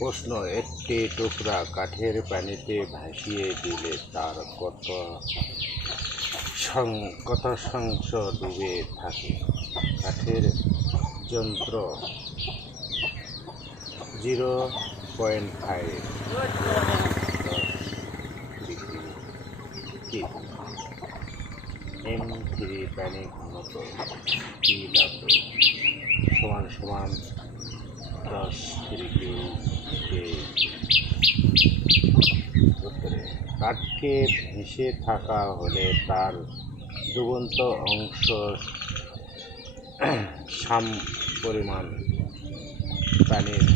প্রশ্ন, একটি টুকরা কাঠের পানিতে ভাসিয়ে দিলে তার কত শতাংশ ডুবে থাকে? কাঠের যন্ত্র 0.5 ডিগ্রি কি? M3 পানি ঘনত্ব কি ধাতু সমান সমান 10 ডিগ্রি কে? উত্তরে, কাঠকে ভেসে থাকা হলে তার ডুবন্ত অংশ সাম পরিমাণ পানির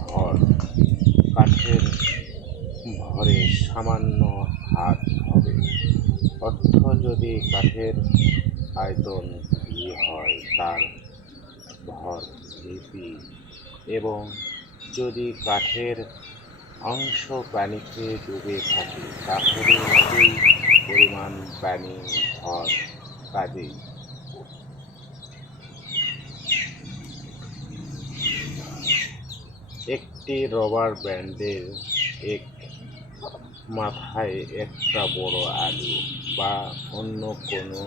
ভর কাঠের ভরে সামান্য হাত হবে। অর্থ, যদি কাঠের আয়তন V হয় তার ভর Vp, এবং যদি কাঠের অংশ পানিতে ডুবে থাকে তাহলে সেই পরিমাণ পানি ভর। কাজেই একটি রবার ব্যান্ডের এক মাথায় একটা বড় আলু বা অন্য কোনো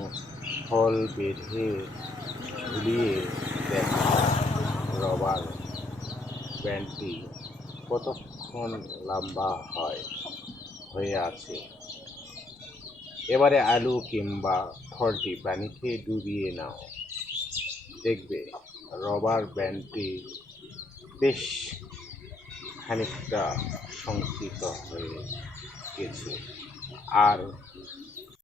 ফল বেঁধে ঝুলিয়ে দেখা রবার ব্যান্ডটি কতক্ষণ লম্বা হয়ে আছে? এবারে আলু কিংবা ফলটি পানিতে ডুবিয়ে নাও, দেখবে রবার ব্যান্ডটি বেশ খানিকটা সংকুচিত হয়ে গেছে, আর